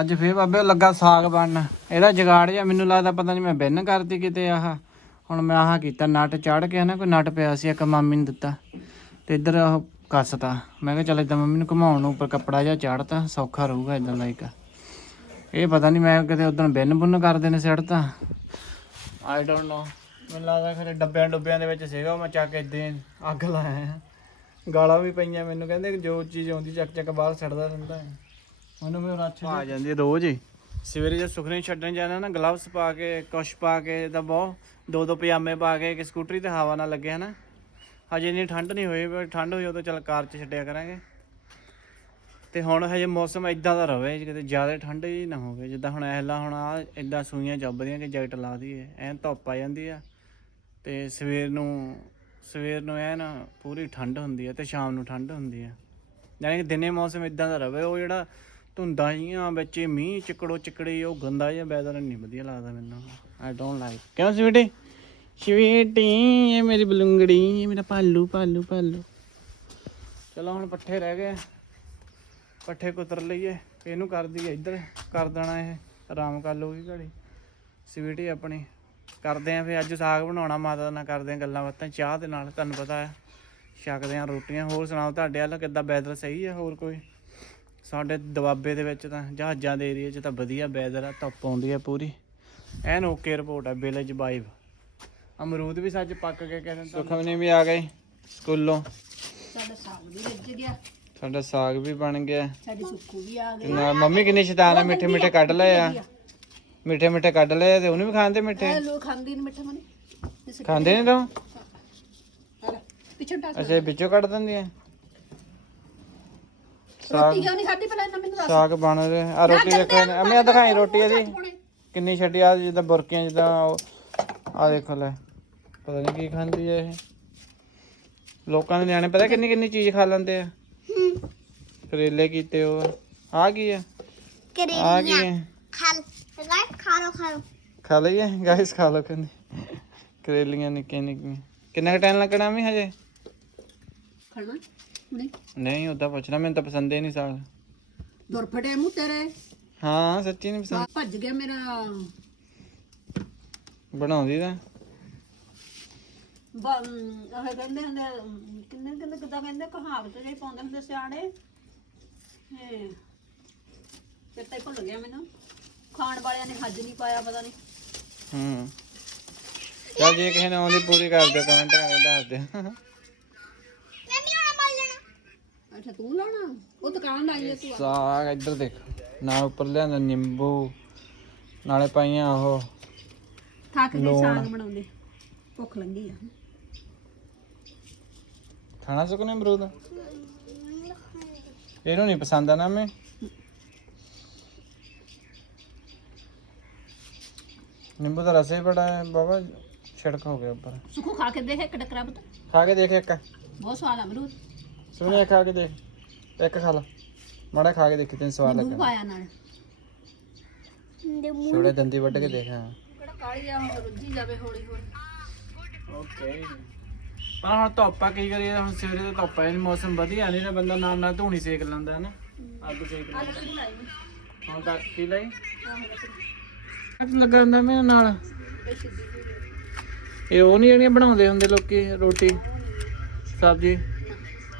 ਅੱਜ ਫੇਰ ਬਾਬੇ ਉਹ ਲੱਗਾ ਸਾਗ ਬਣਨ। ਇਹਦਾ ਜਗਾੜ ਜਾਂ ਮੈਨੂੰ ਲੱਗਦਾ ਪਤਾ ਨਹੀਂ ਮੈਂ ਬਿੰਨ ਕਰਤੀ ਕਿਤੇ ਆਹ। ਹੁਣ ਮੈਂ ਆਹ ਕੀਤਾ, ਨਟ ਚੜ ਕੇ ਨਾ ਕੋਈ ਨਟ ਪਿਆ ਸੀ ਇੱਕ ਮਾਮੀ ਨੂੰ ਦਿੱਤਾ। ਤੇ ਇੱਧਰ ਉਹ ਕੱਸਤਾ। ਮੈਂ ਕਿਹਾ ਚੱਲ ਇਦਾਂ ਮੰਮੀ ਨੂੰ ਘੁਮਾਉਣ ਨੂੰ ਉੱਪਰ ਕੱਪੜਾ ਜਿਹਾ ਚਾੜਤਾ ਸੌਖਾ ਰਹੂਗਾ ਇਦਾਂ ਲਾਈਕ ਇਹ ਪਤਾ ਨਹੀਂ ਮੈਂ ਕਿਤੇ ਉਦੋਂ ਬਿੰਨ ਬੁੰਨ ਕਰਦੇ ਨੇ ਸਿੱਟ ਤਾਂ। ਆਈ ਡੋਨਟ ਨੋ ਮੈਨੂੰ ਲੱਗਦਾ ਖਰੇ ਡੱਬਿਆਂ ਡੁੱਬਿਆਂ ਦੇ ਵਿੱਚ ਸੀਗਾ, ਉਹ ਮੈਂ ਚੱਕ ਕੇ ਅੱਗ ਲਾਇਆ। ਗਾਲਾਂ ਵੀ ਪਈਆਂ ਮੈਨੂੰ। ਕਹਿੰਦੇ ਜੋ ਚੀਜ਼ ਆਉਂਦੀ ਚੱਕ ਚੱਕ ਬਾਹਰ ਛੱਡਦਾ ਰਹਿੰਦਾ। ਹੈ ਉਹਨੂੰ ਮੈਂ ਰੱਛ ਆ ਜਾਂਦੀ ਹੈ ਰੋਜ਼ ਹੀ। ਸਵੇਰੇ ਜਦ ਸੁਖਨੇ ਛੱਡਣ ਜਾਣਾ ਨਾ ਗਲਵਸ ਪਾ ਕੇ, ਕੁਛ ਪਾ ਕੇ ਤਾਂ ਬਹੁਤ ਦੋ ਦੋ ਪਜਾਮੇ ਪਾ ਕੇ ਕਿ ਸਕੂਟਰੀ ਤੇ ਹਵਾ ਨਾ ਲੱਗੇ, ਹਨਾ? ਹਜੇ ਇੰਨੀ ਠੰਡ ਨਹੀਂ ਹੋਈ, ਪਰ ਠੰਡ ਹੋਈ ਉਦੋਂ ਚੱਲ ਕਾਰ 'ਚ ਛੱਡਿਆ ਕਰਾਂਗੇ। ਤੇ ਹੁਣ ਹਜੇ ਮੌਸਮ ਇਦਾਂ ਦਾ ਰਵੇ ਕਿਤੇ ਜ਼ਿਆਦਾ ਠੰਡ ਹੀ ਨਾ ਹੋਵੇ, ਜਿੱਦਾਂ ਹੁਣ ਐਲਾ ਹੁਣ ਆ ਇਦਾਂ ਸੂਈਆਂ ਚੱਬਦੀਆਂ ਕਿ ਜੈਕਟ ਲਾ ਦਈਏ, ਐਨ ਧੁੱਪ ਆ ਜਾਂਦੀ ਆ। ਤੇ ਸਵੇਰ ਨੂੰ ਸਵੇਰ ਨੂੰ ਐਨ ਪੂਰੀ ਠੰਡ ਹੁੰਦੀ ਆ ਤੇ ਸ਼ਾਮ ਨੂੰ ਠੰਡ ਹੁੰਦੀ ਆ। ਯਾਨੀ ਕਿ ਦਿਨੇ ਮੌਸਮ ਇਦਾਂ ਦਾ ਰਵੇ, ਉਹ ਜਿਹੜਾ ਧੁੰਦਾਂ ਜੀਆਂ ਵਿੱਚ ਇਹ ਮੀਂਹ ਚਿਕੜੋ ਚਿਕੜੀ, ਉਹ ਗੰਦਾ ਜਿਹਾ ਵੈਦਰ ਨਹੀਂ ਵਧੀਆ ਲੱਗਦਾ ਮੈਨੂੰ। ਆਈ ਡੋਨਟ ਲਾਈਕ ਕਿਉਂ ਸਵੀਟੀ? ਸਵੀਟੀ, ਇਹ ਮੇਰੀ ਬਲੂੰਗੜੀ, ਇਹ ਮੇਰਾ ਭਾਲੂ ਭਾਲੂ ਭਾਲੂ। ਚਲੋ ਹੁਣ ਪੱਠੇ ਰਹਿ ਗਏ। ਪੱਠੇ ਕੁਤਰ ਲਈਏ। ਇਹਨੂੰ ਕਰ ਦਈਏ ਇੱਧਰ, ਕਰ ਦੇਣਾ ਇਹ। ਆਰਾਮ ਕਰ ਲਊਗੀ ਘੜੀ। ਸਵੀਟੀ ਆਪਣੀ। ਕਰਦੇ ਆਂ ਫੇ ਅੱਜ ਸਾਗ ਬਣਾਉਣਾ, ਮਾਤਾ ਨਾਲ ਕਰਦੇ ਆਂ ਗੱਲਾਂ ਬਾਤਾਂ, ਚਾਹ ਦੇ ਨਾਲ, ਤੁਹਾਨੂੰ ਪਤਾ ਹੈ। ਛਕਦੇ ਆਂ ਰੋਟੀਆਂ। ਹੋਰ ਸੁਣਾਓ, ਤੁਹਾਡੇ ਵੱਲ ਕਿੱਦਾਂ ਵੈਦਰ ਸਹੀ ਹੈ? ਹੋਰ ਕੋਈ? ਸਾਡੇ ਦਬਾਬੇ ਦੇ ਵਿੱਚ ਤਾਂ ਜਹਾਜ਼ਾਂ ਦੇ ਏਰੀਆ 'ਚ ਤਾਂ ਵਧੀਆ ਵੈਦਰ ਆ ਧੁੱਪ ਆਉਂਦੀ ਹੈ ਪੂਰੀ। ਐਨ ਓਕੇ ਰਿਪੋਰਟ ਹੈ ਵਿਲੇਜ ਵਾਈਬ ਅਮਰੂਦ ਵੀ ਸੱਚ ਪੱਕ ਗਏ ਕਹਿੰਦੇ ਸੁਖਮਨੀ ਵੀ ਆ ਗਏ ਸਕੂਲੋਂ। ਸਾਡਾ ਸਾਗ ਵੀ ਰੱਜ ਗਿਆ। ਸਾਡਾ ਸਾਗ ਵੀ ਬਣ ਗਿਆ। ਸਾਡੀ ਸੁੱਕੂ ਵੀ ਆ ਤੇ ਨਾਲ ਮੰਮੀ ਕਿੰਨੀ ਸ਼ੈਤਾਨ ਆ ਮਿੱਠੇ ਮਿੱਠੇ ਕੱਢ ਲਏ ਆ। ਮਿੱਠੇ ਮਿੱਠੇ ਕੱਢ ਲਏ ਆ ਤੇ ਉਹਨੂੰ ਵੀ ਖਾਂਦੇ ਮਿੱਠੇ? ਗਏ ਲੋਕ ਖਾਂਦੇ ਨੇ ਮਿੱਠਾ ਮਨੇ। ਖਾਂਦੇ ਨੇ ਤਾਂ? ਪਿੱਛੇ ਟਾਸ ਅੱਛਾ ਇਹ ਵਿੱਚੋਂ ਕੱਢ ਦਿੰਦੀਆਂ। ਸਾਗ ਰੋਟੀ ਕਿਉਂ ਨਹੀਂ ਖਾਦੀ ਪਹਿਲਾਂ ਇਹਨਾਂ ਮੈਨੂੰ ਦੱਸ। ਸਾਗ ਬਣ ਰਿਹਾ ਆ ਰੋਟੀ ਦੇਖੋ ਇਹਨੇ ਅਮੀ ਆ ਦਿਖਾਈ ਰੋਟੀ ਇਹਦੀ। ਕਿੰਨੀ ਛੱਡੀ ਆ ਜਿੱਦਾਂ ਬੁਰਕੀਆਂ ਜਿੱਦਾਂ ਆ ਦੇਖੋ ਲੈ। ਪਤਾ ਨਹੀਂ ਕੀ ਖਾਂਦੀ ਹੈ ਇਹ। ਲੋਕਾਂ ਦੇ ਨਿਆਣੇ ਪਤਾ ਕਿੰਨੀ ਕਿੰਨੀ ਚੀਜ਼ ਖਾ ਲੈਂਦੇ ਆ। ਕਰੇਲੇ ਕੀਤੇ ਉਹ। ਆ ਕੀ ਆ? ਆ ਕੀ ਹੈ ਖਾ ਖਾ ਲੋ ਖਾ ਲੋ ਖਾ ਲਈਏ? ਗਾਇਸ ਖਾ ਲਓ ਕਹਿੰਦੇ। ਕਰੇਲੀਆਂ ਨਿੱਕੀਆਂ ਨਿੱਕੀਆਂ। ਕਿੰਨਾ ਟਾਈਮ ਲੱਗਣਾ ਵੀ ਹਜੇ? ਖਾਣਾ? ਨਹੀਂ। ਨਹੀਂ ਉਦਾਂ ਪੁੱਛਣਾ ਮੈਨੂੰ ਤਾਂ ਪਸੰਦ ਹੀ ਨਹੀਂ ਸਾਗ। ਦੁਰ ਫਟੇ ਮੂੰਹ ਤੇਰੇ? ਹਾਂ ਸੱਚੀ ਨਹੀਂ ਪਸੰਦ। ਭੱਜ ਗਿਆ ਮੇਰਾ। ਬਣਾਉਂਦੀ ਤਾਂ। ਬ- ਅਮ, ਉਹ ਕਹਿੰਦੇ ਹੁੰਦੇ ਅਮ, ਕਿੰਨੇ ਕਿੰਨੇ ਕਿਦਾਂ ਕਹਿੰਦੇ ਕਹਾਵਤ ਜਿਹੀ ਪਾਉਂਦੇ ਹੁੰਦੇ ਸਿਆਣੇ। ਇਹ ਚੇਤਾ ਹੀ ਭੁੱਲ ਗਿਆ ਮੈਨੂੰ। ਖਾਣ ਵਾਲਿਆਂ ਨੇ ਹੱਜ ਨਹੀਂ ਪਾਇਆ ਪਤਾ ਨਹੀਂ। ਹੂੰ। ਚੱਲ ਜੇ ਕਿਸੇ ਨੇ ਆਉਂਦੀ ਪੂਰੀ ਕਰ ਦਿਓ ਕਮੈਂਟ ਕਰਕੇ ਦੱਸ ਦਿਓ। ਅੱਛਾ ਤੂੰ ਲਾਉਣਾ? ਉਹ ਦੁਕਾਨ ਲਾਈ ਹੈ ਤੂੰ ਆ। ਸਾਗ ਇੱਧਰ ਦੇਖ। ਨਾਲ ਉੱਪਰ ਲਿਆਂਦਾ ਨਿੰਬੂ। ਨਾਲੇ ਪਾਈਆਂ ਉਹ ਥੱਕ ਲੂਣ। ਸਾਗ ਬਣਾਉਂਦੇ। ਭੁੱਖ ਲੱਗੀ ਆ। ਖਾਣਾ ਸੁਕਨੇ ਅਮਰੂਦ? ਇਹਨੂੰ ਨਹੀਂ ਪਸੰਦ ਆ ਨਾ ਮੈਂ। ਨਿੰਬੂ ਦਾ ਰਸ ਹੀ ਬੜਾ ਹੈ ਬਾਬਾ ਛਿੜਕ ਹੋ ਗਿਆ ਉੱਪਰ। ਸੁੱਕੂ ਖਾ ਕੇ ਦੇਖ ਇੱਕ ਟਕਰਾ ਪੁੱਤ। ਖਾ ਕੇ ਦੇਖ ਇੱਕ। ਬਹੁਤ ਸਵਾਦ ਆ ਅਮਰੂਦ। ਸੁਣੇ ਖਾ ਕੇ ਦੇਖ। ਇੱਕ ਖਾ ਲਾ। ਮਾੜਾ ਖਾ ਕੇ ਦੇਖੀ ਤੈਨੂੰ ਸਵਾਦ ਨਿੰਬੂ ਲੱਗਾ ਪਾਇਆ ਨਾਲ। ਛੋੜੇ ਦੰਦੀ ਵੱਢ ਕੇ ਦੇਖ ਹਾਂ। ਕਿਹੜਾ ਕਾਲੀ ਆ ਹੁਣ ਰੁੱਝੀ ਜਾਵੇ ਹੌਲੀ ਹੌਲੀ। ਓਕੇ। ਪਰ ਹੁਣ ਧੁੱਪਾ ਕੀ ਕਰੀਏ? ਹੁਣ ਸਵੇਰੇ ਤਾਂ ਧੁੱਪ ਹੈ ਮੌਸਮ ਵਧੀਆ ਨਹੀਂ ਨਾ ਬੰਦਾ ਨਾਲ ਨਾਲ ਧੂਣੀ ਸੇਕ ਲੈਂਦਾ ਹੈ ਨਾ? ਅੱਗ ਸੇਕ ਲੈਂਦਾ। ਲੱਕੜੀ ਲਾਈ ਮੈਂ ਹੁਣ ਤੱਕ ਕੀ ਲਈ? ਆਹ ਲੱਕੜੀ ਲੱਗਾ ਹੁੰਦਾ ਮੇਰੇ ਨਾਲ। ਇਹ ਉਹ ਨਹੀਂ ਜਿਹੜੀਆਂ ਬਣਾਉਂਦੇ ਹੁੰਦੇ ਲੋਕੀ ਰੋਟੀ? ਸਬਜ਼ੀ?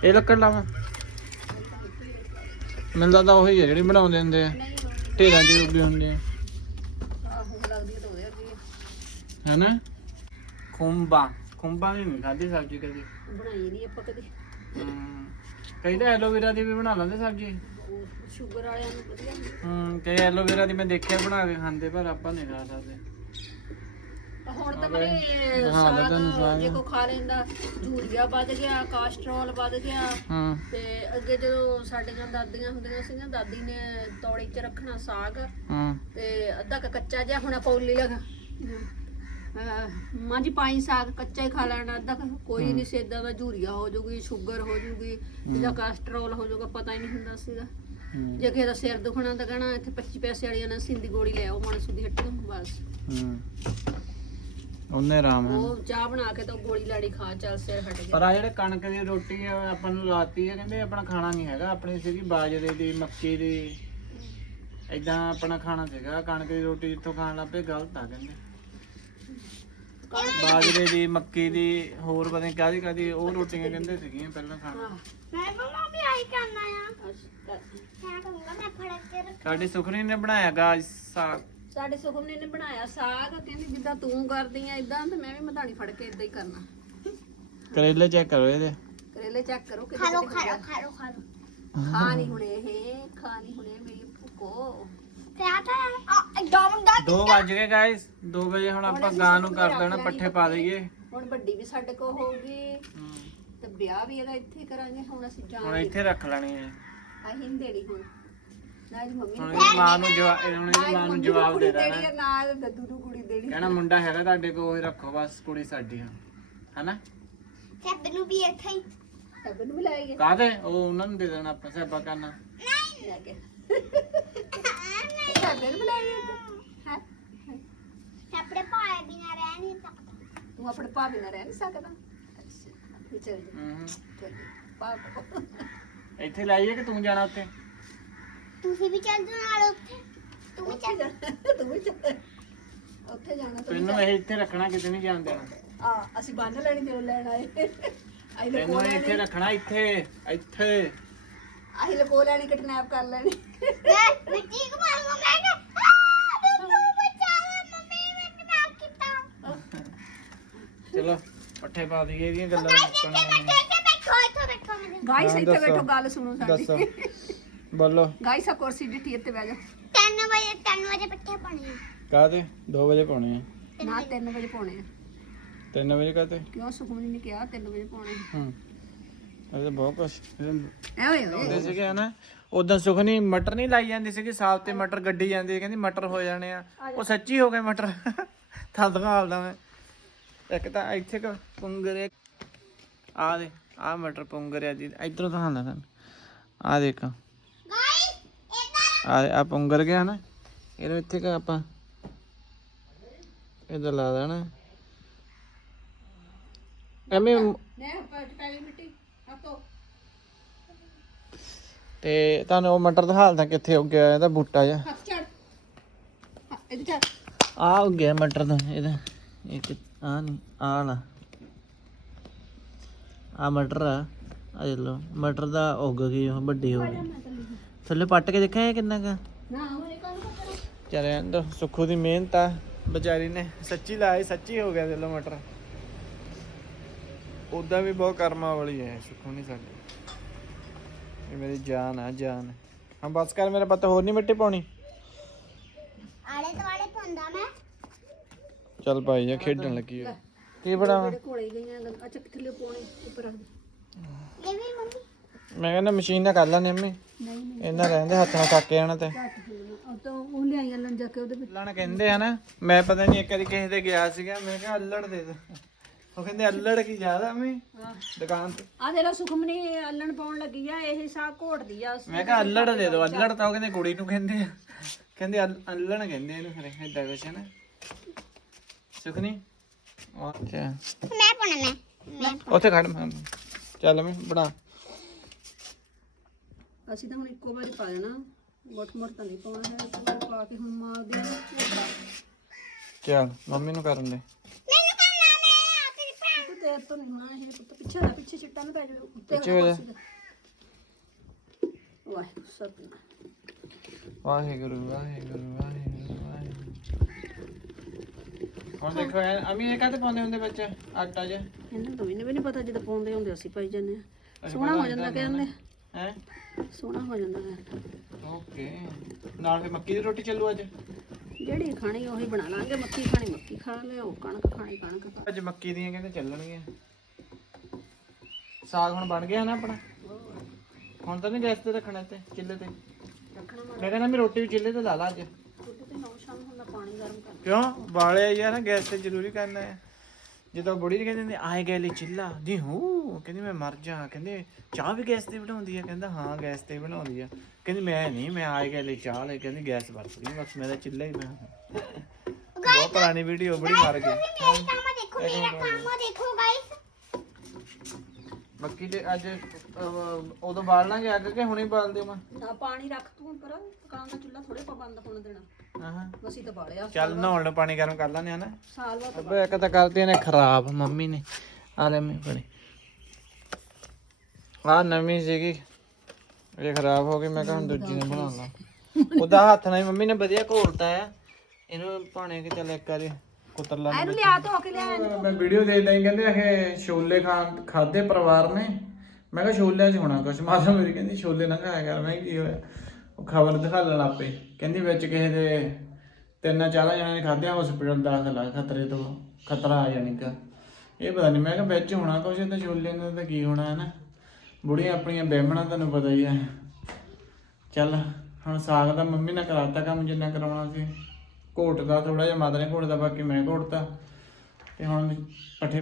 ਇਹ ਲੱਕੜ ਲਾਵਾਂ। ਮੈਨੂੰ ਲੱਗਦਾ ਉਹੀ ਹੈ ਜਿਹੜੀ ਬਣਾਉਂਦੇ ਹੁੰਦੇ ਆ। ਢੇਰਾਂ ਜਿਹੀ ਉੱਭੀ ਹੁੰਦੀ ਆ। ਹੈਨਾ? ਖੁੰਬਾ। ਖੁੰਬਾ ਵੀ ਨਹੀਂ ਖਾਦੀ ਸਬਜ਼ੀ ਕਦੀ। ਬਣਾਈ ਨਹੀਂ ਆਪਾਂ ਕਦੇ। ਹਮ, ਕਈ ਤਾਂ ਐਲੋਵੇਰਾ ਦੀ ਵੀ ਬਣਾ ਲੈਂਦੇ ਸਬਜ਼ੀ। ਸ਼ੂਗਰ ਵਾਲਿਆਂ ਨੂੰ ਵਧੀਆ। ਹੁੰਦੀ। ਹੂੰ ਤੇ ਐਲੋਵੇਰਾ ਦੀ ਮੈਂ ਦੇਖਿਆ ਬਣਾ ਕੇ ਖਾਂਦੇ ਪਰ ਆਪਾਂ ਨਹੀਂ ਖਾ ਸਕਦੇ। ਹੁਣ ਤਾਂ ਬੜੇ ਹਾਂ, ਲੱਗਣ ਸਾਗ ਸਾਗ। ਜੇ ਕੋ ਖਾ ਲੈਂਦਾ ਯੂਰੀਆ ਵੱਧ ਗਿਆ ਕਾਸਟਰੋਲ ਵੱਧ ਗਿਆ। ਹਾਂ। ਤੇ ਅੱਗੇ ਜਦੋਂ ਸਾਡੀਆਂ ਦਾਦੀਆਂ ਹੁੰਦੀਆਂ ਸੀਗੀਆਂ ਦਾਦੀ ਨੇ ਤੌੜੀ 'ਚ ਰੱਖਣਾ ਸਾਗ। ਹਾਂ। ਤੇ ਅੱਧਾ ਕੁ ਕੱਚਾ ਜਿਹਾ ਹੁਣ ਕੌਲੀ ਲਗਾ ਮਾਂਜੀ ਪਾਈ ਸਾਗ ਕੱਚਾ ਹੀ ਖਾ ਲੈਣਾ ਅੱਧਾ ਕੁ। ਕੋਈ ਨਹੀਂ ਸੇਦਾ ਦਾ ਝੂਰੀਆ ਹੋ ਜੂਗੀ ਸ਼ੂਗਰ ਹੋ ਜੂਗੀ ਜਾਂ ਕੋਲੇਸਟ੍ਰੋਲ ਹੋ ਜਾਊਗਾ ਪਤਾ ਹੀ ਨਹੀਂ ਹੁੰਦਾ ਸੀਗਾ। ਹੂੰ, ਜੇ ਕਿਸੇ ਦਾ ਸਿਰ ਦੁਖਣਾ ਤਾਂ ਕਹਣਾ ਇੱਥੇ 25 ਪੈਸੇ ਵਾਲੀਆਂ ਨਾ ਸਿੰਦੀ ਗੋਲੀ ਲੈ ਆਓ ਮਾਨਸੂ ਦੀ ਹੱਟੀ ਤੋਂ ਬਸ। ਹੂੰ। ਉਹਨੇ ਆਰਾਮ ਹੈ ਉਹ ਚਾਹ ਬਣਾ ਕੇ ਤਾਂ ਗੋਲੀ ਲਾੜੀ ਖਾ ਚੱਲ ਸਿਰ ਹਟ ਗਿਆ। ਪਰ ਆ ਜਿਹੜੇ ਕਣਕ ਦੀ ਰੋਟੀ ਆ ਆਪਾਂ ਨੂੰ ਲਾਤੀ ਹੈ ਕਹਿੰਦੇ ਆਪਣਾ ਖਾਣਾ ਨਹੀਂ ਹੈਗਾ ਆਪਣੀ ਸੀਗੀ ਬਾਜਰੇ ਦੀ ਮੱਕੀ ਦੀ। ਇਦਾਂ ਆਪਣਾ ਖਾਣਾ ਸੀਗਾ ਕਣਕ ਦੀ ਰੋਟੀ ਜਿੱਥੋਂ ਖਾਣ ਲੱਪੇ ਗਲਤ ਆ ਕਹਿੰਦੇ। ਬਾਜਰੇ ਦੀ ਮੱਕੀ ਦੀ ਹੋਰ ਪਤਾ ਨਹੀਂ ਕਾਦੀ ਕਾਦੀ ਉਹ ਰੋਟੀਆਂ ਕਹਿੰਦੇ ਸੀਗੀਆਂ ਪਹਿਲਾਂ ਖਾਣਾ। ਮੈਂ ਮੰਮਾ ਵੀ ਆਈ ਕਰਨਾ ਆ। ਅੱਛਾ। ਮੈਂ ਕਹੂੰਗਾ ਮੈਂ ਫੜ ਕੇ ਰੱਖ। ਸਾਡੀ ਸੁਖਨੀ ਨੇ ਬਣਾਇਆ ਗਾਜ ਸਾਗ। ਸਾਡੇ ਸੁਖਮਨੀ ਨੇ ਬਣਾਇਆ ਸਾਗ ਕਹਿੰਦੀ ਜਿੱਦਾਂ ਤੂੰ ਕਰਦੀ ਆ ਇਦਾਂ ਤੇ ਮੈਂ ਵੀ ਮਧਾਣੀ ਫੜ ਕੇ ਇਦਾਂ ਹੀ ਕਰਨਾ। ਕਰੇਲੇ ਚੈੱਕ ਕਰੋ ਇਹਦੇ। ਕਰੇਲੇ ਚੈੱਕ ਕਰੋ ਖਾ ਲੋ ਕਿਤੇ ਖਾ ਲੋ ਖਾ ਲੋ ਖਾ ਲੋ ਖਾ ਨਹੀਂ ਹੁਣੇ ਇਹ ਖਾ ਨਹੀਂ ਹੁਣੇ ਮੇਰੀ ਭੁੱਕੋ ਤੇ ਆ ਤਾਂ ਡਾਊਨ ਦਾ 2 ਵਜ ਗਏ ਗਾਇਸ 2 ਵਜੇ ਹੁਣ ਆਪਾਂ ਗਾਂ ਨੂੰ ਕਰ ਦੇਣਾ ਪੱਠੇ ਪਾ ਦਈਏ। ਹੁਣ ਵੱਡੀ ਵੀ ਸਾਡੇ ਕੋ ਹੋਊਗੀ। ਤੇ ਵਿਆਹ ਵੀ ਇਹਦਾ ਇੱਥੇ ਕਰਾਂਗੇ ਹੁਣ ਅਸੀਂ ਹੁਣ ਜਾਣ ਇੱਥੇ ਰੱਖ ਲੈਣੀ ਹੈ। ਅਸੀਂ ਨਹੀਂ ਦੇਣੀ ਹੁਣ। ਨਾ ਇਹਦੀ ਮੰਮੀ ਹੁਣ ਨੂੰ ਇਹਦੀ ਮਾਂ ਨੂੰ ਜਵਾਬ ਹੁਣ ਨਾ ਇਹਦੀ ਇਹਦੀ ਮਾਂ ਨੂੰ ਮੰਮੀ ਜਵਾਬ ਕੁੜੀ ਦੇ ਦੇਣੀ ਦੇਣਾ। ਹੈ, ਨਾ ਇਹਦੇ ਦੱਦੂ ਨੂੰ ਕੁੜੀ ਦੇਣੀ ਕਹਿਣਾ ਮੁੰਡਾ ਹੈਗਾ ਤੁਹਾਡੇ ਕੋਲ ਉਹ ਰੱਖੋ ਬਸ ਕੁੜੀ ਸਾਡੀ ਆ ਹਨਾ? ਸੱਬ ਨੂੰ ਵੀ ਇੱਥੇ ਹੀ। ਸਭ ਨੂੰ ਮਿਲਾਏਗੇ ਕਾਹਦੇ? ਉਹ ਉਹਨਾਂ ਨੂੰ ਦੇ ਦੇਣਾ ਆਪਾਂ ਸੇਬਾ ਕਰਨਾ। ਨਹੀਂ। ਲੈ ਕੇ। ਨਹੀਂ। ਸਭ ਨੂੰ ਮਿਲਾਏਗੇ ਹੈ? ਆਪਣੇ ਭਾਏ ਬਿਨਾ ਰਹਿ ਨਹੀਂ ਸਕਦਾ। ਤੂੰ ਆਪਣੇ ਭਾਬੀ ਨਾਲ ਰਹਿ ਨਹੀਂ ਸਕਦਾ। ਅੱਛਾ ਫਿਰ ਚੱਲ ਜਾ। ਹਮ, ਚੱਲ ਜਾ। ਪਾਪ ਇੱਥੇ ਲਾਈਏ ਕਿ ਤੂੰ ਜਾਣਾ ਉੱਥੇ? ਤੁਸੀਂ ਵੀ ਚੱਲ ਜਾਓ ਨਾਲ ਉੱਥੇ। ਤੂੰ ਵੀ ਉੱਥੇ ਚੱਲ ਜਾ ਤੂੰ ਵੀ ਚੱਲ। ਉੱਥੇ ਜਾਣਾ ਤੂੰ ਤੈਨੂੰ ਇਹ ਇੱਥੇ ਰੱਖਣਾ ਕਿਤੇ ਨਹੀਂ ਜਾਣ ਦੇਣਾ। ਆ ਅਸੀਂ ਬੰਨ ਲੈਣੀ ਤੇ ਉਹ ਲੈਣ ਆਏ। ਅਸੀਂ ਲਕੋ ਤੈਨੂੰ ਲੈਣੀ। ਇੱਥੇ ਰੱਖਣਾ ਇੱਥੇ ਇੱਥੇ। ਅਸੀਂ ਲਕੋ ਲੈਣੀ ਕਿਡਨੈਪ ਕਰ ਲੈਣੀ। ਮੈਂ ਮਿੱਟੀ ਕੋ ਮਾਰੂੰਗਾ ਮੈਂ ਕਿਹਾ "ਆਹ, ਮੈਨੂੰ ਬਚਾਓ ਮੰਮੀ ਨੇ ਕਿਹਾ ਕੀਤਾ। ਚਲੋ ਪੱਠੇ ਪਾ ਦਈਏ ਇਹਦੀਆਂ ਗੱਲਾਂ ਇੱਥੇ ਮੁੱਕਣ ਬੈਠੋ ਇੱਥੇ ਬੈਠੋ ਇੱਥੇ ਬੈਠੋ। ਮੇਰੇ ਗਾਈਸ ਹਾਂ, ਇੱਥੇ ਦੱਸੋ। ਬੈਠੋ ਗੱਲ ਸੁਣੋ ਦੱਸੋ। ਬੋਲੋ। ਗਾਈਸ ਆ ਕੁਰਸੀ ਦਿੱਤੀ ਇੱਥੇ ਬਹਿ ਜਾ 3 ਵਜੇ 3 ਵਜੇ ਪੱਠੇ ਪਾਣੀ ਆ ਕਾਹਦੇ 2 ਵਜੇ ਪਾਉਣੇ ਆ। ਨਾ 3 ਵਜੇ ਪਾਉਣੇ ਆ। 3 ਵਜੇ ਕਾਹਤੇ? ਕਿਉਂ ਸੁਖਮਨੀ ਨੇ ਕਿਹਾ 3 ਵਜੇ ਪਾਉਣੇ? ਆ। ਹੂੰ। ਇਹ ਤਾਂ ਬਹੁਤ ਕੁਛ। ਐ ਓਏ ਓਏ ਸੀਗੇ ਹਨਾ ਉਦੋਂ ਸੁਖਨੀ ਮਟਰ ਨਹੀਂ ਲਾਈ ਜਾਂਦੀ ਸੀਗੀ ਸਾਫ਼ ਤੇ ਮਟਰ ਗੱਡੀ ਜਾਂਦੀ ਕਹਿੰਦੀ ਮਟਰ ਹੋ ਜਾਣੇ ਆ। ਉਹ ਸੱਚੀ ਹੋ ਗਏ ਮਟਰ। ਥੱਲ ਦਿਖਾਲਦਾ ਮੈਂ। ਇੱਕ ਤਾਂ ਇੱਥੇ ਕ ਪੁੰਗਰੇ ਆ। ਦੇ ਆ ਮਟਰ ਪੁੰਗਰਿਆ ਜੀ ਇਧਰੋਂ ਦਿਖਾਉਂਦਾ ਤੁਹਾਨੂੰ। ਆ ਦੇਖ। ਆ ਆ ਪੁੰਗਰ ਗਿਆ ਨਾ ਇਹਨੂੰ ਇੱਥੇ ਕ ਆਪਾਂ ਇਹਦਾ ਲਾ ਦੇਣਾ। ਐਵੇਂ ਨੇ ਤੇ ਤੁਹਾਨੂੰ ਉਹ ਮਟਰ ਦਿਖਾਲਦਾ ਕਿੱਥੇ ਉੱਗਿਆ ਇਹਦਾ ਬੂਟਾ ਜਿਹਾ। ਆ ਉੱਗਿਆ ਮਟਰ ਦਾ ਇਹਦਾ। ਇੱਕ ਆ ਨਹੀਂ ਆ ਲਾ ਆ ਮਟਰ ਆ ਆ ਦੇਖ ਲਓ ਮਟਰ ਦਾ ਉੱਗ ਗਈ ਉਹ ਵੱਡੀ ਹੋ ਗਈ। ਥੱਲੇ ਪੱਟ ਕੇ ਦੇਖਿਆ ਇਹ ਕਿੰਨਾ ਕਾ? ਨਾ ਹੋਰੇ ਕਾਹਨੂੰ ਪਕੜੋ ਚਲੇ ਅੰਦਰ ਸੁੱਖੂ ਦੀ ਮਿਹਨਤ ਆ ਵਿਚਾਰੀ ਨੇ ਸੱਚੀ ਲਾਏ ਸੱਚੀ ਹੋ ਗਿਆ ਦੇਖ ਲਓ ਮਟਰ। ਉਦਾਂ ਵੀ ਬਹੁਤ ਕਰਮਾਂ ਵਾਲੀ ਹੈ ਸੁੱਖੂ ਨਹੀਂ ਸਾਡੀ। ਇਹ ਮੇਰੀ ਜਾਨ ਆ ਜਾਨ। ਹਾਂ ਬਸ ਕਰ ਮੇਰਾ ਪਤਾ ਹੋਰ ਨਹੀਂ ਮਿੱਟੀ ਪਾਉਣੀ। ਆਲੇ ਦੁਆਲੇ ਪਾਉਂਦਾ ਮੈਂ। ਚੱਲ ਭਾਈ ਜਾ ਖੇਡਣ ਲੱਗੀ ਹੋਈ। ਕੀ ਬਣਾਵਾਂ? ਕੋਲੇ ਗਈਆਂ ਅੱਛਾ ਥੱਲੇ ਪਾਉਣੇ ਉੱਪਰ ਰੱਖ ਦੇ। ਇਹ ਵੀ ਮੰਮੀ। ਮੈਂ ਕਹਿੰਦਾ ਮਸ਼ੀਨ ਨਾਲ ਕਰ ਲੈਣੇ ਅੰਮੀ ਨਹੀਂ ਨਹੀਂ ਇਹਨਾਂ ਰਹਿੰਦੇ ਹੱਥ ਨਾਲ ਕੱਕ ਜਾਣਾ ਤੇ। ਉਹ ਤਾਂ ਉਹ ਲਿਆਈਆਂ ਲੰਨ ਜਾ ਕੇ ਉਹਦੇ ਵਿੱਚ। ਅੱਲਣ ਕਹਿੰਦੇ ਆ ਨਾ ਮੈਂ ਪਤਾ ਨਹੀਂ ਇੱਕ ਵਾਰੀ ਕਿਸੇ ਦੇ ਗਿਆ ਸੀਗਾ ਮੈਂ ਕਿਹਾ ਅੱਲੜ ਦੇ ਦੇ। ਉਹ ਕਹਿੰਦੇ ਅੱਲੜ ਕੀ ਜ਼ਿਆਦਾ ਮੈਂ ਹਾਂ। ਦੁਕਾਨ ਤੇ। ਆ ਦੇ ਲੋ ਸੁਖਮਨੀ ਅੱਲਣ ਪਾਉਣ ਲੱਗੀ ਆ ਇਹ ਸਾਗ ਘੋਟਦੀ ਆ। ਮੈਂ ਕਿਹਾ ਅੱਲੜ ਦੇ ਦੋ ਅੱਲੜ ਤਾਂ ਉਹ ਕਹਿੰਦੇ ਕੁੜੀ ਨੂੰ ਕਹਿੰਦੇ ਆ। ਕਹਿੰਦੇ ਅੱਲ- ਅੱਲਣ ਕਹਿੰਦੇ ਇਹਨੂੰ ਖਰੇ ਏਦਾਂ ਕੁਛ ਹੈ ਨਾ ਸੁਖਨੀ? ਅੱਛਾ ਮੈਂ ਪਾਉਣਾ ਮੈਂ ਉੱਥੇ ਖੜ ਮੈਂ ਚੱਲ ਮੈਂ ਬਣਾ। ਅਸੀਂ ਤਾਂ ਹੁਣ ਇੱਕੋ ਵਾਰੀ ਪਾ ਦੇਣਾ। ਮੋਟ ਮੋਟ ਤਾਂ ਨਹੀਂ ਪਾਉਣਾ ਹੈ ਇੱਕ ਵਾਰ ਪਾ ਕੇ ਹੁਣ ਮਾਰਦੇ ਆ ਚੱਲ ਮੰਮੀ ਨੂੰ ਕਰਨ ਦੇ। ਮੈਨੂੰ ਕਰਨਾ ਮੈਂ ਤੇ ਤੋਂ ਨਹੀਂ ਹੋਣਾ ਇਹ ਪੁੱਤ। ਪਿੱਛੇ ਨਾ ਪਿੱਛੇ ਛਿੱਟਾ ਨਾ ਪੈ ਜਾਵੇ। ਉੱਤੇ ਪਿੱਛੇ ਹੋ ਜਾ। ਵਾਹਿਗੁਰੂ ਸਤਿਨਾਮ ਵਾਹਿਗੁਰੂ ਵਾਹਿਗੁਰੂ ਵਾਹਿਗੁਰੂ ਵਾਹਿਗੁਰੂ। ਹੁਣ ਦੇਖੋ ਇਹ ਅਮੀ ਇਹ ਕਾਹਤੇ ਪਾਉਂਦੇ ਹੁੰਦੇ ਬੱਚੇ? ਆਟਾ ਇਹਨਾਂ ਤੋਂ ਵੀ ਨਹੀਂ ਪਤਾ ਜਦੋਂ ਪਾਉਂਦੇ ਹੁੰਦੇ ਅਸੀਂ ਪਾਈ ਜਾਂਦੇ ਆ ਸੋਹਣਾ ਹੋ ਜਾਂਦਾ ਕਹਿੰਦੇ। ਹੈ? ਸੋਹਣਾ ਹੋ ਜਾਂਦਾ ਕਹਿੰਦੇ ਓਕੇ। ਨਾਲ ਫੇ ਮੱਕੀ ਦੀ ਰੋਟੀ ਚੱਲੂ ਅੱਜ? ਜਿਹੜੀ ਖਾਣੀ ਉਹੀ ਬਣਾ ਲਾਂਗੇ। ਮੱਕੀ ਖਾਣੀ ਮੱਕੀ ਖਾ ਲਿਓ ਕਣਕ ਖਾਣੀ ਕਣਕ ਖਾ ਅੱਜ ਮੱਕੀ ਦੀਆਂ ਕਹਿੰਦੇ ਚੱਲਣਗੀਆਂ। ਸਾਗ ਹੁਣ ਬਣ ਗਿਆ ਨਾ ਆਪਣਾ? ਹੁਣ ਤਾਂ ਨਹੀਂ ਗੈਸ ਤੇ ਰੱਖਣਾ ਤੇ ਚੁੱਲ੍ਹੇ ਤੇ। ਰੱਖਣਾ। ਮੈਂ ਕਹਿੰਦਾ ਮੈਂ ਰੋਟੀ ਵੀ ਚੁੱਲ੍ਹੇ ਤੇ ਲਾ ਲਾ ਅੱਜ। ਰੋਟੀ ਤੇ ਨੌ ਸ਼ਾਮ ਹੁੰਦਾ ਪਾਣੀ ਗਰਮ ਕਰਨਾ ਕਿਉਂ? ਬਾਲਿਆ ਯਾਰ ਗੈਸ ਤੇ ਜ਼ਰੂਰੀ ਕਰਨਾ ਹੈ। ਜਦੋਂ ਬੁੜੀ ਜੀ ਕਹਿੰਦੀ ਹੁੰਦੀ, ਆਏ ਗਏ ਲਈ ਚਿੱਲਾ। ਜੀ ਹੂੰ? ਕਹਿੰਦੀ ਮੈਂ ਮਰ ਜਾ। ਕਹਿੰਦੇ ਚਾਹ ਵੀ ਗੈਸ ਤੇ ਬਣਾਉਂਦੀ ਆ? ਕਹਿੰਦਾ ਹਾਂ ਗੈਸ ਤੇ ਬਣਾਉਂਦੀ ਆ। ਕਹਿੰਦੀ ਮੈਂ ਨਹੀਂ ਮੈਂ ਆਏ ਗਏ ਲਈ ਚਾਹ ਲਈ। ਕਹਿੰਦੀ ਗੈਸ ਵਰਤਦੀ ਬਸ ਮੇਰਾ ਚਿੱਲਾ ਹੀ ਮੈਂ ਬਹੁਤ ਪੁਰਾਣੀ ਵੀਡੀਓ ਬੜੀ ਮਾਰ ਗਈ। ਮੇਰੀ ਕੰਮ ਦੇਖੋ ਮੇਰਾ ਕੰਮ ਦੇਖੋ ਗਾਇਸ ਮੱਕੀ ਦੇ ਅੱਜ ਅਹ, ਉਦੋਂ ਬਾਲ ਲਾਂਗੇ ਅੱਗ ਕਿ ਹੁਣੇ ਬਾਲ ਮੈਂ ਨਾ ਪਾਣੀ ਰੱਖ ਤੂੰ ਪਰ ਪਕਾਉਣ ਦਾ ਚੁੱਲ੍ਹਾ ਥੋੜੇ ਬੰਦ ਹੋਣ ਦੇਣਾ। ਹਾਂ ਅਸੀਂ ਤਾਂ ਬਾਲਿਆ ਚੱਲ ਨਹਾਉਣ ਨੂੰ ਪਾਣੀ ਗਰਮ ਕਰ ਲੈਣੇ ਆ ਨਾ। ਸਾਲ ਬਾਅਦ ਅਬੇ ਇੱਕ ਤਾਂ ਕਰਤੀ ਨੇ ਖਰਾਬ ਮੰਮੀ ਨੇ। ਆ ਲੈ ਮੈਂ ਬਣੀ ਆ ਨਵੀਂ ਸੀਗੀ। ਇਹ ਖਰਾਬ ਹੋ ਗਈ ਮੈਂ ਕਿਹਾ ਹੁਣ ਦੂਜੀ ਨੇ ਬਣਾ ਲਾ। ਉਹਦਾ ਹੱਥ ਨਾਲ ਹੀ ਮੰਮੀ ਨੇ ਵਧੀਆ ਘੋਲਤਾ ਆ। ਇਹਨੂੰ ਭਾਣੇ ਕਿ ਚੱਲ ਇੱਕ ਵਾਰੀ ਕੁੱਤਰ ਲਾ ਇਹਨੂੰ ਲਿਆ ਧੋ ਕੇ ਲਿਆ ਮੈਂ ਵੀਡੀਓ ਦੇਖਦਾ ਹੀ ਕਹਿੰਦੇ ਇਹ ਛੋਲੇ ਖਾਣ ਖਾਦੇ ਪਰਿਵਾਰ ਨੇ। ਮੈਂ ਕਿਹਾ ਛੋਲਿਆਂ 'ਚ ਹੋਣਾ ਕੁਛ। ਮਾਤਾ ਮੇਰੀ ਕਹਿੰਦੀ ਛੋਲੇ ਨਾ ਖਾਇਆ ਕਰ। ਮੈਂ ਕਿਹਾ ਕੀ ਹੋਇਆ? ਉਹ ਖਬਰ ਦਿਖਾ ਲੈਣ ਆਪੇ। ਕਹਿੰਦੀ ਵਿੱਚ ਕਿਸੇ ਦੇ ਤਿੰਨ ਚਾਰਾਂ ਜਣਿਆਂ ਨੇ ਖਾਧਿਆ ਹਸਪੀਟਲ ਦਾਖਲ ਆ ਖਤਰੇ ਤੋਂ ਖਤਰਾ ਆ ਜਾਣੀ ਕਿ। ਇਹ ਪਤਾ ਨਹੀਂ ਮੈਂ ਕਿਹਾ ਵਿੱਚ ਹੋਣਾ ਕੁਛ ਤੇ ਛੋਲੇ ਨੇ ਤਾਂ ਕੀ ਹੋਣਾ ਹੈ ਨਾ? ਬੁੜੀਆਂ ਆਪਣੀਆਂ ਬਹਿਮਣਾ ਤੁਹਾਨੂੰ ਪਤਾ ਹੀ ਹੈ। ਚੱਲ ਹੁਣ ਸਾਗ ਦਾ ਮੰਮੀ ਨੇ ਕਰਾਤਾ ਕੰਮ ਜਿੰਨਾ ਕਰਾਉਣਾ ਸੀ। ਘੋਟ ਦਾ ਥੋੜਾ ਜਿਹਾ ਮਾਤਾ ਨੇ ਘੋਟ ਦਾ ਬਾਕੀ ਮੈਂ ਘੋਟਤਾ ਤੇ ਹੁਣ ਪੱਠੇ